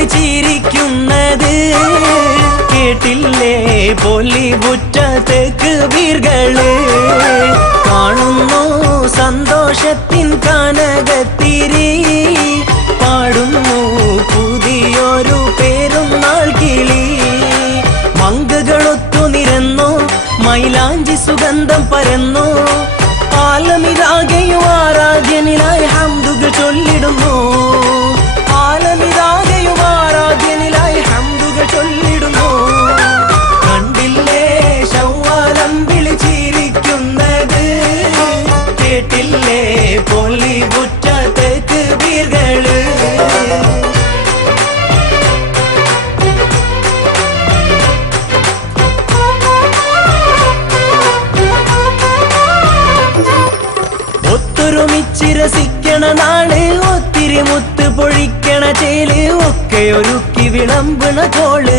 വിളിച്ചിരിക്കുന്നത് കേട്ടില്ലേ ബോളിവുഡ് തക്ബീറുകള് കാണുന്നു സന്തോഷത്തിൻ കനകത്തിരി പാടുന്നു പുതിയൊരു പെരുന്നാൾ കിളി മങ്കകളൊത്തു നിരന്നു മൈലാഞ്ചി സുഗന്ധം പരന്നു ആലമിതാകെയും ആരാധ്യനിലായി ഹംദുകൾ ചൊല്ലിടുന്നു ആലമിതാകെയും ആരാധ്യനിലായി ഹംദുകൾ ചൊല്ലിടുന്നു കണ്ടില്ലേ ശവ്വാലം വിളിച്ചിരിക്കുന്നത് കേട്ടില്ലേ ബോളിവുഡ് തക്ബീറുകള് ഒത്തൊരുമിച്ചിരസിക്കണ നാള് ഒത്തിരി മുത്ത് പൊഴിക്കണ ചേല് ഒക്കെ ഒരുക്കി വിളമ്പണ കോള്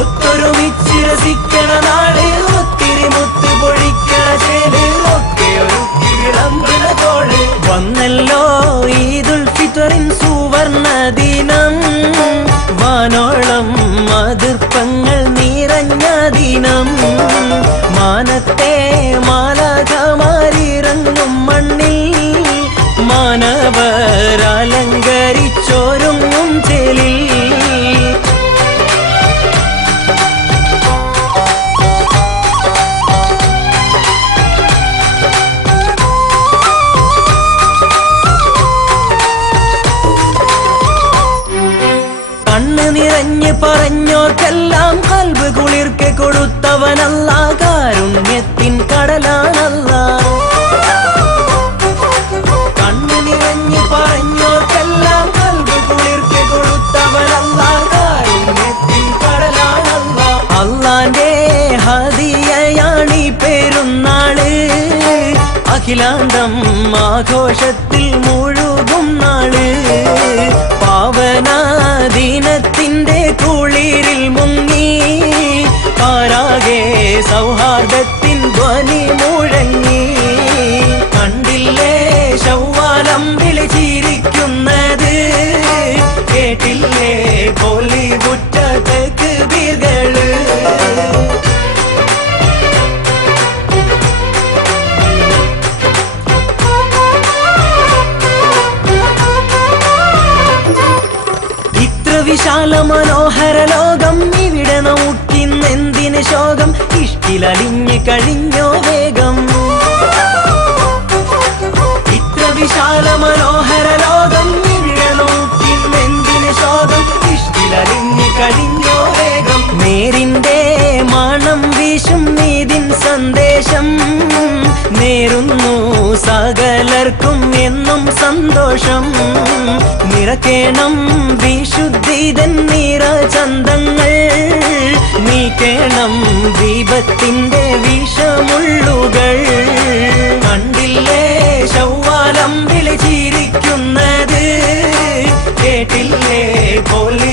ഒത്തൊരുമിച്ചിരസിക്കണ നാള് ഒത്തിരി മുത്ത് പൊഴിക്കണ ചേല് ഒക്കെ ഒരുക്കി വിളമ്പണ കോള് വന്നല്ലോ ഈദുൽ ഫിത്റിൻ സുവർണ ദിനം വാനോളം മതിർപ്പങ്ങൾ നിറഞ്ഞ ദിനം മാനത്തെ മാലാഖമാരിറങ്ങും മണ്ണിൽ മാനവരലങ്കരിച്ചൊരുങ്ങും ചേലിൽ കണ്ണ് നിറഞ്ഞ് പറഞ്ഞോർക്കെല്ലാം കൽബ് കുളിർക്കെ കൊടുത്തവനല്ല കാരുണ്യത്തിൻ കടലാണല്ല കണ്ണ് നിറഞ്ഞ് പറഞ്ഞോർക്കെല്ലാം കൽബ് കുളിർക്കെ കൊടുത്തവനല്ല കാരുണ്യത്തിൻ കടലാണല്ല അല്ലാന്റെ ഹദിയയാണി പെരുന്നാള് അഖിലാണ്ടം ആഘോഷത്തിൽ മുഴുകും നാള് പാവനാദീനത്തിന്റെ കുളിരിൽ മുങ്ങി പാരാകെ സൗഹാർദ്ദത്തിൻ ധ്വനി മുഴങ്ങി കണ്ടില്ലേ ശവ്വാലം വിളിച്ചിരിക്കുന്നത് കേട്ടില്ലേ ബോളിവുഡ് തക്ബീറുകള് വിശാല മനോഹര ലോകം ഇവിടെ നമുക്കിന്നെന്തിന് ശോകം ഇഷ്ടിലലിഞ്ഞ് കഴിഞ്ഞോ വേഗം ഇത്ര വിശാല മനോഹര ലോകം ഇവിടെ നമുക്കിന്നെന്തിന് ശോകം ഇഷ്ടിലലിഞ്ഞ് കഴിഞ്ഞോ വേഗം നേരിന്റെ മണം വീശും നീതിൻ സന്ദേശം നേരുന്നു സകലർക്കും എന്നും സന്തോഷം നിറക്കേണം വിശുദ്ധിതൻ നിറചന്തങ്ങൾ നീക്കേണം ദീപത്തിന്റെ വിഷമുള്ളുകൾ കണ്ടില്ലേ ശവ്വാലം വിളിച്ചിരിക്കുന്നത് കേട്ടില്ലേ ബോളി